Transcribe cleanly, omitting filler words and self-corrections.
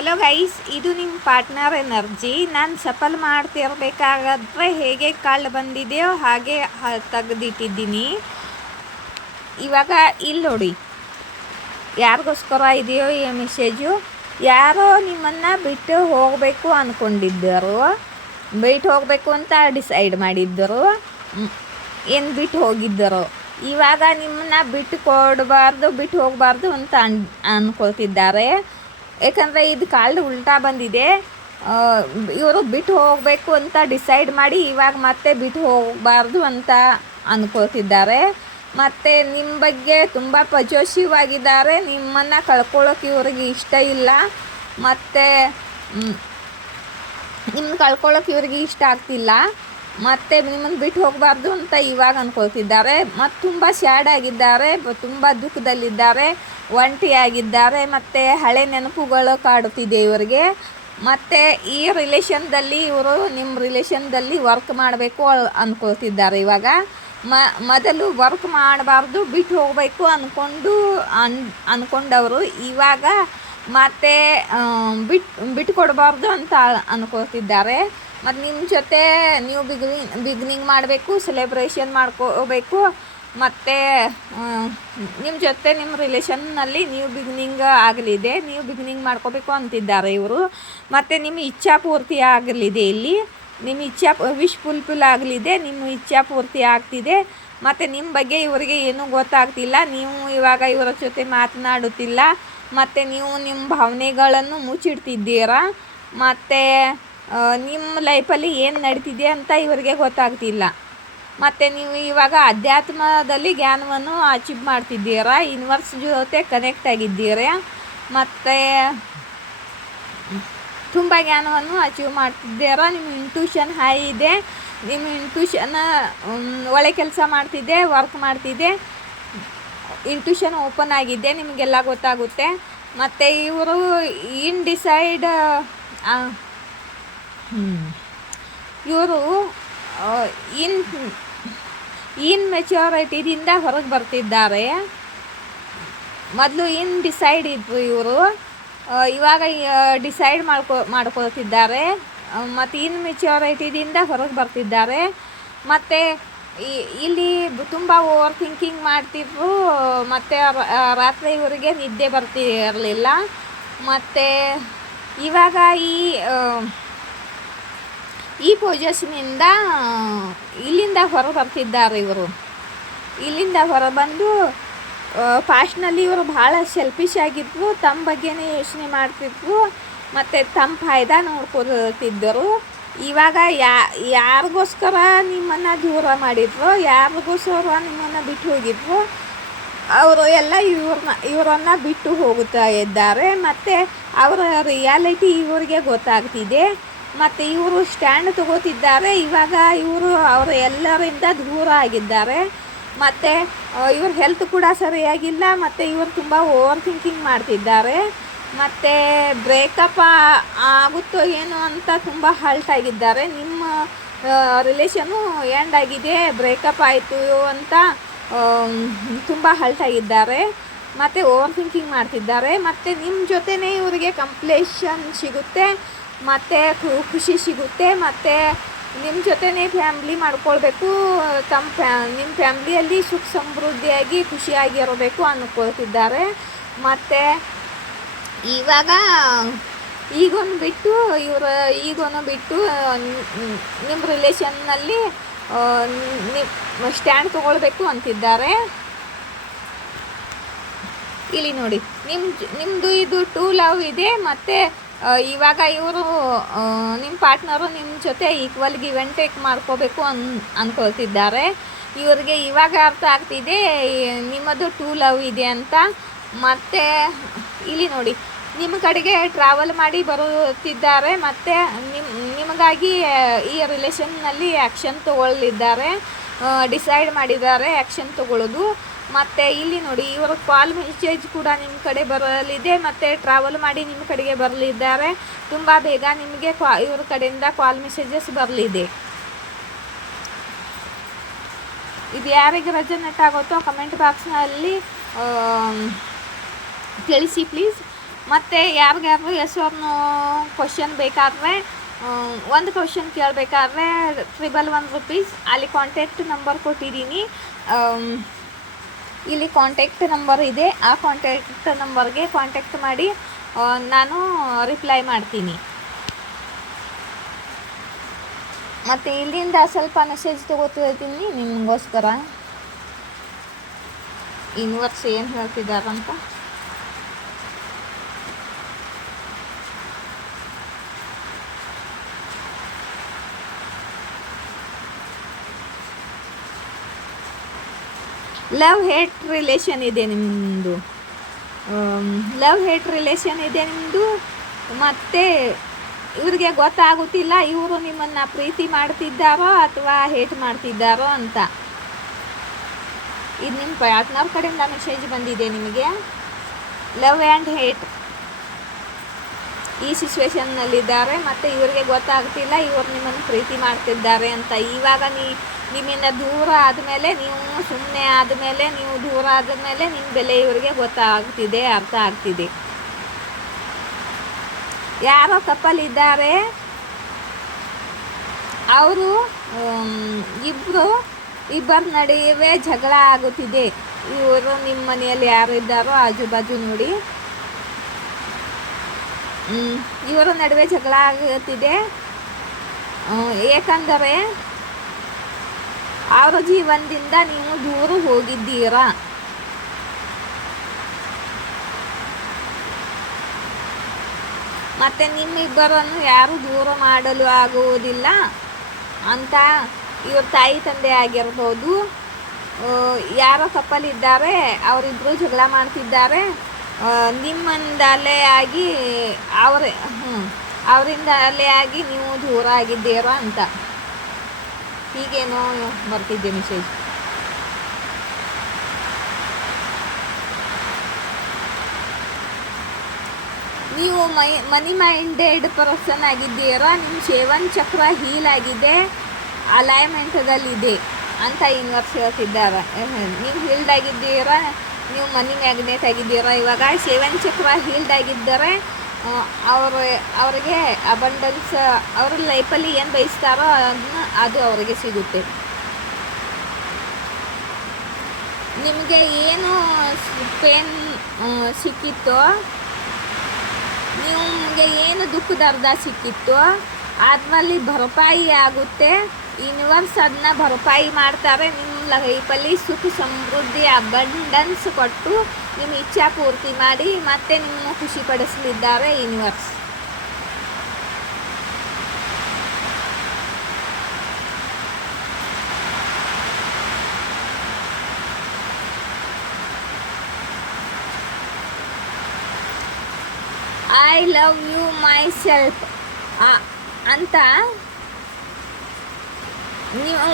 Hello guys, ಇದು ನಿಮ್ಮ partner energy. ನಾನು ಸಫಲ್ ಮಾಡ್ತಿರ್ಬೇಕಾದ್ರೆ ಹೇಗೆ ಕಾಳು ಬಂದಿದೆಯೋ ಹಾಗೆ ತೆಗೆದಿಟ್ಟಿದ್ದೀನಿ. ಇವಾಗ ಇಲ್ಲಿ ನೋಡಿ, ಯಾರಿಗೋಸ್ಕರ ಇದೆಯೋ ಈ ಮೆಸೇಜು. ಯಾರೋ ನಿಮ್ಮನ್ನು ಬಿಟ್ಟು ಹೋಗಬೇಕು ಅಂದ್ಕೊಂಡಿದ್ದರು, ಬಿಟ್ಟು ಹೋಗಬೇಕು ಅಂತ ಡಿಸೈಡ್ ಮಾಡಿದ್ದರು, ಏನು ಬಿಟ್ಟು ಹೋಗಿದ್ದರು. ಇವಾಗ ನಿಮ್ಮನ್ನು ಬಿಟ್ಟು ಕೊಡಬಾರ್ದು, ಬಿಟ್ಟು ಹೋಗಬಾರ್ದು ಅಂತ ಅಂದ್ಕೊಳ್ತಿದ್ದಾರೆ. ಯಾಕಂದರೆ ಇದು ಕಾಳು ಉಲ್ಟಾ ಬಂದಿದೆ. ಇವರು ಬಿಟ್ಟು ಹೋಗಬೇಕು ಅಂತ ಡಿಸೈಡ್ ಮಾಡಿ ಇವಾಗ ಮತ್ತೆ ಬಿಟ್ಟು ಹೋಗಬಾರ್ದು ಅಂತ ಅಂದ್ಕೊಳ್ತಿದ್ದಾರೆ. ಮತ್ತು ನಿಮ್ಮ ಬಗ್ಗೆ ತುಂಬ ಪಜೆಸಿವ್ ಆಗಿದ್ದಾರೆ. ನಿಮ್ಮನ್ನು ಕಳ್ಕೊಳ್ಳೋಕೆ ಇವ್ರಿಗೆ ಇಷ್ಟ ಇಲ್ಲ. ಮತ್ತು ನಿಮ್ಮನ್ನು ಕಳ್ಕೊಳ್ಳೋಕೆ ಇವ್ರಿಗೆ ಇಷ್ಟ ಆಗ್ತಿಲ್ಲ. ಮತ್ತು ನಿಮ್ಮನ್ನು ಬಿಟ್ಟು ಹೋಗಬಾರ್ದು ಅಂತ ಇವಾಗ ಅಂದ್ಕೊಳ್ತಿದ್ದಾರೆ. ಮತ್ತು ತುಂಬ ಸ್ಯಾಡ್ ಆಗಿದ್ದಾರೆ, ತುಂಬ ದುಃಖದಲ್ಲಿದ್ದಾರೆ, ಒಂಟಿಯಾಗಿದ್ದಾರೆ. ಮತ್ತು ಹಳೆ ನೆನಪುಗಳು ಕಾಡುತ್ತಿದೆ ಇವರಿಗೆ. ಮತ್ತು ಈ ರಿಲೇಷನ್ದಲ್ಲಿ ಇವರು ನಿಮ್ಮ ರಿಲೇಷನ್ದಲ್ಲಿ ವರ್ಕ್ ಮಾಡಬೇಕು ಅಂದ್ಕೊಳ್ತಿದ್ದಾರೆ. ಇವಾಗ ಮೊದಲು ವರ್ಕ್ ಮಾಡಬಾರ್ದು, ಬಿಟ್ಟು ಹೋಗಬೇಕು ಅಂದ್ಕೊಂಡವರು ಇವಾಗ ಮತ್ತೆ ಬಿಟ್ಟು ಕೊಡಬಾರ್ದು ಅಂತ ಅಂದ್ಕೊಳ್ತಿದ್ದಾರೆ. ಮತ್ತು ನಿಮ್ಮ ಜೊತೆ ನೀವು ಬಿಗಿನಿಂಗ್ ಮಾಡಬೇಕು, ಸೆಲೆಬ್ರೇಷನ್ ಮಾಡ್ಕೋಬೇಕು. ಮತ್ತು ನಿಮ್ಮ ಜೊತೆ ನಿಮ್ಮ ರಿಲೇಷನ್ನಲ್ಲಿ ನೀವು ಬಿಗಿನಿಂಗ್ ಆಗಲಿದೆ, ನೀವು ಬಿಗಿನಿಂಗ್ ಮಾಡ್ಕೋಬೇಕು ಅಂತಿದ್ದಾರೆ ಇವರು. ಮತ್ತು ನಿಮ್ಮ ಇಚ್ಛಾ ಪೂರ್ತಿ ಆಗಲಿದೆ. ಇಲ್ಲಿ ನಿಮ್ಮ ಇಚ್ಛಾ ವಿಶ್ ಫುಲ್ಫಿಲ್ ಆಗಲಿದೆ, ನಿಮ್ಮ ಇಚ್ಛಾ ಪೂರ್ತಿ ಆಗ್ತಿದೆ. ಮತ್ತು ನಿಮ್ಮ ಬಗ್ಗೆ ಇವರಿಗೆ ಏನೂ ಗೊತ್ತಾಗ್ತಿಲ್ಲ. ನೀವು ಇವಾಗ ಇವರ ಜೊತೆ ಮಾತನಾಡುತ್ತಿಲ್ಲ. ಮತ್ತು ನೀವು ನಿಮ್ಮ ಭಾವನೆಗಳನ್ನು ಮುಚ್ಚಿಡ್ತಿದ್ದೀರಾ. ಮತ್ತು ನಿಮ್ಮ ಲೈಫಲ್ಲಿ ಏನು ನಡೀತಿದೆ ಅಂತ ಇವರಿಗೆ ಗೊತ್ತಾಗ್ತಿಲ್ಲ. ಮತ್ತು ನೀವು ಇವಾಗ ಅಧ್ಯಾತ್ಮದಲ್ಲಿ ಜ್ಞಾನವನ್ನು ಅಚೀವ್ ಮಾಡ್ತಿದ್ದೀರಾ, ಯೂನಿವರ್ಸ್ ಜೊತೆ ಕನೆಕ್ಟ್ ಆಗಿದ್ದೀರಾ. ಮತ್ತು ತುಂಬ ಜ್ಞಾನವನ್ನು ಅಚೀವ್ ಮಾಡ್ತಿದ್ದೀರಾ. ನಿಮ್ಮ ಇಂಟ್ಯೂಷನ್ ಹೈ ಇದೆ, ನಿಮ್ಮ ಇಂಟ್ಯೂಷನ್ ಒಳ್ಳೆ ಕೆಲಸ ಮಾಡ್ತಿದೆ, ವರ್ಕ್ ಮಾಡ್ತಿದೆ. ಇಂಟ್ಯೂಷನ್ ಓಪನ್ ಆಗಿದೆ, ನಿಮಗೆಲ್ಲ ಗೊತ್ತಾಗುತ್ತೆ. ಮತ್ತು ಇವರು ಇನ್ಡಿಸೈಡ್ ಇವರು ಮೆಚ್ಯೂರಿಟಿದಿಂದ ಹೊರಗೆ ಬರ್ತಿದ್ದಾರೆ. ಮೊದಲು ಡಿಸೈಡ್ ಇದ್ದರು ಇವರು, ಇವಾಗ ಡಿಸೈಡ್ ಮಾಡ್ಕೊಳ್ತಿದ್ದಾರೆ. ಮತ್ತು ಮೆಚ್ಯೂರಿಟಿದಿಂದ ಹೊರಗೆ ಬರ್ತಿದ್ದಾರೆ. ಮತ್ತು ಇಲ್ಲಿ ತುಂಬ ಓವರ್ ಥಿಂಕಿಂಗ್ ಮಾಡ್ತಿದ್ರು. ಮತ್ತು ರಾತ್ರಿ ಇವರಿಗೆ ನಿದ್ದೆ ಬರ್ತಿರಲಿಲ್ಲ. ಮತ್ತು ಇವಾಗ ಈ ಪೊಸಿಷನಿಂದ ಇಲ್ಲಿಂದ ಹೊರ ಬರ್ತಿದ್ದಾರೆ ಇವರು. ಇಲ್ಲಿಂದ ಹೊರಬಂದು ಪಾಸ್ಟ್ನಲ್ಲಿ ಇವರು ಭಾಳ ಸೆಲ್ಫಿಶ್ ಆಗಿದ್ರು, ತಮ್ಮ ಬಗ್ಗೆನೇ ಯೋಚನೆ ಮಾಡ್ತಿದ್ರು. ಮತ್ತು ತಮ್ಮ ಫಾಯ್ದಾ ನೋಡ್ಕೊಳ್ತಿದ್ದರು. ಇವಾಗ ಯಾರಿಗೋಸ್ಕರ ನಿಮ್ಮನ್ನು ದೂರ ಮಾಡಿದ್ರು, ಯಾರಿಗೋಸ್ಕರ ನಿಮ್ಮನ್ನು ಬಿಟ್ಟು ಹೋಗಿದ್ರು, ಅವರು ಎಲ್ಲ ಇವರನ್ನು ಬಿಟ್ಟು ಹೋಗುತ್ತಾ ಇದ್ದಾರೆ. ಮತ್ತು ಅವರ ರಿಯಾಲಿಟಿ ಇವರಿಗೆ ಗೊತ್ತಾಗ್ತಿದೆ. ಮತ್ತು ಇವರು ಸ್ಟ್ಯಾಂಡ್ ತಗೋತಿದ್ದಾರೆ. ಇವಾಗ ಇವರು ಅವರ ಎಲ್ಲರಿಂದ ದೂರ ಆಗಿದ್ದಾರೆ. ಮತ್ತು ಇವ್ರ ಹೆಲ್ತ್ ಕೂಡ ಸರಿಯಾಗಿಲ್ಲ. ಮತ್ತು ಇವರು ತುಂಬ ಓವರ್ ಥಿಂಕಿಂಗ್ ಮಾಡ್ತಿದ್ದಾರೆ. ಮತ್ತು ಬ್ರೇಕಪ್ ಆಗುತ್ತೋ ಏನೋ ಅಂತ ತುಂಬ ಹರ್ಟ್ ಆಗಿದ್ದಾರೆ. ನಿಮ್ಮ ರಿಲೇಷನ್ನು ಎಂಡ್ ಆಗಿದೆ, ಬ್ರೇಕಪ್ ಆಯಿತು ಅಂತ ತುಂಬ ಹರ್ಟ್ ಆಗಿದ್ದಾರೆ. ಮತ್ತು ಓವರ್ ಥಿಂಕಿಂಗ್ ಮಾಡ್ತಿದ್ದಾರೆ. ಮತ್ತು ನಿಮ್ಮ ಜೊತೆನೇ ಇವರಿಗೆ ಕಂಪ್ಲೇಷನ್ ಸಿಗುತ್ತೆ, ಮತ್ತು ಖುಷಿ ಸಿಗುತ್ತೆ. ಮತ್ತು ನಿಮ್ಮ ಜೊತೆನೇ ಫ್ಯಾಮ್ಲಿ ಮಾಡ್ಕೊಳ್ಬೇಕು, ನಿಮ್ಮ ಫ್ಯಾಮ್ಲಿಯಲ್ಲಿ ಸುಖ ಸಮೃದ್ಧಿಯಾಗಿ ಖುಷಿಯಾಗಿರಬೇಕು ಅಂದ್ಕೊಳ್ತಿದ್ದಾರೆ. ಮತ್ತು ಇವಾಗ ಈಗೋನು ಬಿಟ್ಟು ನಿಮ್ಮ ರಿಲೇಷನ್ನಲ್ಲಿ ಸ್ಟ್ಯಾಂಡ್ ತೊಗೊಳ್ಬೇಕು ಅಂತಿದ್ದಾರೆ. ಇಲ್ಲಿ ನೋಡಿ, ನಿಮ್ಮದು ಇದು ಟೂ ಲವ್ ಇದೆ. ಮತ್ತು ಇವಾಗ ಇವರು ನಿಮ್ಮ ಪಾರ್ಟ್ನರು ನಿಮ್ಮ ಜೊತೆ ಈಕ್ವಲ್ ಗಿವ್ ಆ್ಯಂಡ್ ಟೇಕ್ ಮಾಡ್ಕೋಬೇಕು ಅಂದ್ಕೊಳ್ತಿದ್ದಾರೆ. ಇವರಿಗೆ ಇವಾಗ ಅರ್ಥ ಆಗ್ತಿದೆ ನಿಮ್ಮದು ಟೂ ಲವ್ ಇದೆ ಅಂತ. ಮತ್ತು ಇಲ್ಲಿ ನೋಡಿ, ನಿಮ್ಮ ಕಡೆಗೆ ಟ್ರಾವೆಲ್ ಮಾಡಿ ಬರುತ್ತಿದ್ದಾರೆ. ಮತ್ತು ನಿಮಗಾಗಿ ಈ ರಿಲೇಷನ್ನಲ್ಲಿ ಆ್ಯಕ್ಷನ್ ತೊಗೊಳ್ಳಿದ್ದಾರೆ, ಡಿಸೈಡ್ ಮಾಡಿದ್ದಾರೆ ಆ್ಯಕ್ಷನ್ ತೊಗೊಳ್ಳೋದು. ಮತ್ತು ಇಲ್ಲಿ ನೋಡಿ, ಇವರ ಕಾಲ್ ಮೆಸೇಜ್ ಕೂಡ ನಿಮ್ಮ ಕಡೆ ಬರಲಿದೆ. ಮತ್ತು ಟ್ರಾವೆಲ್ ಮಾಡಿ ನಿಮ್ಮ ಕಡೆಗೆ ಬರಲಿದ್ದಾರೆ. ತುಂಬ ಬೇಗ ನಿಮಗೆ ಇವ್ರ ಕಡೆಯಿಂದ ಕಾಲ್ ಮೆಸೇಜಸ್ ಬರಲಿದೆ. ಇದು ಯಾರಿಗೆ ರೆಸನೇಟ್ ಆಗುತ್ತೋ ಕಮೆಂಟ್ ಬಾಕ್ಸ್ನಲ್ಲಿ ತಿಳಿಸಿ ಪ್ಲೀಸ್. ಮತ್ತು ಯಾರಿಗಾದ್ರು ಎಸ್ ಆರ್ ನೋ ಕ್ವಶನ್ ಬೇಕಾದರೆ ಒಂದು ಕ್ವಶನ್ ಕೇಳಬೇಕಾದ್ರೆ ₹111 ಅಲ್ಲಿ ಕಾಂಟ್ಯಾಕ್ಟ್ ನಂಬರ್ ಕೊಟ್ಟಿದ್ದೀನಿ. ಇಲ್ಲಿ ಕಾಂಟ್ಯಾಕ್ಟ್ ನಂಬರ್ ಇದೆ, ಆ ಕಾಂಟ್ಯಾಕ್ಟ್ ನಂಬರ್ಗೆ ಕಾಂಟ್ಯಾಕ್ಟ್ ಮಾಡಿ ನಾನು ರಿಪ್ಲೈ ಮಾಡ್ತೀನಿ. ಮತ್ತು ಇಲ್ಲಿಂದ ಸ್ವಲ್ಪ ಮೆಸೇಜ್ ತೊಗೋತಿದ್ದೀನಿ ನಿಮಗೋಸ್ಕರ, ಯೂನಿವರ್ಸ್ ಏನು ಹೇಳ್ತಿದ್ದಾರಂತ. ಲವ್ ಹೇಟ್ ರಿಲೇಷನ್ ಇದೆ ನಿಮ್ಮದು, ಲವ್ ಹೇಟ್ ರಿಲೇಷನ್ ಇದೆ ನಿಮ್ಮದು. ಮತ್ತು ಇವ್ರಿಗೆ ಗೊತ್ತಾಗುತ್ತಿಲ್ಲ ಇವರು ನಿಮ್ಮನ್ನು ಪ್ರೀತಿ ಮಾಡ್ತಿದ್ದಾರೋ ಅಥವಾ ಹೇಟ್ ಮಾಡ್ತಿದ್ದಾರೋ ಅಂತ. ಇದು ನಿಮ್ಮ ಪಾರ್ಟ್ನರ್ ಕಡೆಯಿಂದ ಮೆಸೇಜ್ ಬಂದಿದೆ ನಿಮಗೆ. ಲವ್ ಆ್ಯಂಡ್ ಹೇಟ್ ಈ ಸಿಚುವೇಶನ್ನಲ್ಲಿದ್ದಾರೆ ಮತ್ತು ಇವರಿಗೆ ಗೊತ್ತಾಗ್ತಿಲ್ಲ ಇವರು ನಿಮ್ಮನ್ನು ಪ್ರೀತಿ ಮಾಡ್ತಿದ್ದಾರೆ ಅಂತ. ಇವಾಗ ನಿಮ್ಮಿಂದ ದೂರ ಆದಮೇಲೆ, ನೀವು ಸುಮ್ಮನೆ ಆದಮೇಲೆ, ನೀವು ದೂರ ಆದಮೇಲೆ ನಿಮ್ಮ ಬೆಲೆ ಇವರಿಗೆ ಗೊತ್ತಾಗ್ತಿದೆ, ಅರ್ಥ ಆಗ್ತಿದೆ. ಯಾರೋ ಕಪಲ್ ಇದ್ದಾರೆ, ಅವರು ಇಬ್ಬರ ನಡುವೆ ಜಗಳ ಆಗುತ್ತಿದೆ. ಇವರು ನಿಮ್ಮ ಮನೆಯಲ್ಲಿ ಯಾರು ಇದ್ದಾರೋ ಆಜು ಬಾಜು ನೋಡಿ, ಇವರ ನಡುವೆ ಜಗಳ ಆಗುತ್ತಿದೆ. ಏಕೆಂದರೆ ಅವರ ಜೀವನದಿಂದ ನೀವು ದೂರ ಹೋಗಿದ್ದೀರಾ. ಮತ್ತು ನಿಮ್ಮಿಬ್ಬರನ್ನು ಯಾರು ದೂರ ಮಾಡಲು ಆಗುವುದಿಲ್ಲ ಅಂತ ಇವ್ರ ತಾಯಿ ತಂದೆ ಆಗಿರ್ಬೋದು. ಯಾರೋ ಕಪಲ್ ಇದ್ದಾರೆ, ಅವರಿಬ್ಬರು ಜಗಳ ಮಾಡ್ತಿದ್ದಾರೆ. ನಿಮ್ಮಿಂದಲೇ ಆಗಿ ಅವರಿಂದಲೇ ಆಗಿ ನೀವು ದೂರ ಆಗಿದ್ದೀರಾ ಅಂತ ಹೀಗೇನೋ ಬರ್ತಿದ್ದೆ ಮೆಸೇಜ್. ನೀವು ಮನಿ ಮೈಂಡೆಡ್ ಪರ್ಸನ್ ಆಗಿದ್ದೀರಾ. ನಿಮ್ಮ 7 ಚಕ್ರ ಹೀಲ್ ಆಗಿದೆ, ಅಲೈನ್ಮೆಂಟದಲ್ಲಿದೆ ಅಂತ ಯೂನಿವರ್ಸ್ ಹೇಳ್ತಿದ್ದಾರೆ. ನೀವು ಹೀಲ್ಡ್ ಆಗಿದ್ದೀರಾ, ನೀವು ಮನಿ ಮ್ಯಾಗ್ನೆಟ್ ಆಗಿದ್ದೀರಾ. ಇವಾಗ 7 ಚಕ್ರ ಹೀಲ್ಡ್ ಆಗಿದ್ದರೆ ಅವರಿಗೆ ಅಬಂಡೆನ್ಸ್, ಅವ್ರ ಲೈಫಲ್ಲಿ ಏನು ಬಯಸ್ತಾರೋ ಅದು ಅವರಿಗೆ ಸಿಗುತ್ತೆ. ನಿಮಗೆ ಏನು ಪೇನ್ ಸಿಕ್ಕಿತ್ತೋ, ನಿಮಗೆ ಏನು ದುಃಖದ ಅರ್ಧ ಸಿಕ್ಕಿತ್ತೋ ಅದ್ರಲ್ಲಿ ಭರಪಾಯಿ ಆಗುತ್ತೆ. ಯೂನಿವರ್ಸ್ ಅದನ್ನ ಭರಪಾಯಿ ಮಾಡ್ತಾರೆ. ನಿಮ್ಮ ಲೈಫಲ್ಲಿ ಸುಖ ಸಮೃದ್ಧಿ ಅಬಂಡೆನ್ಸ್ ಕೊಟ್ಟು ನಿಮ್ಮ ಇಚ್ಛಾ ಪೂರ್ತಿ ಮಾಡಿ ಮತ್ತೆ ನಿಮ್ಮನ್ನು ಖುಷಿ ಪಡಿಸಲಿದ್ದಾರೆ ಯೂನಿವರ್ಸ್. ಐ ಲವ್ ಯು ಮೈ ಸೆಲ್ಫ್ ಅಂತ ನೀವು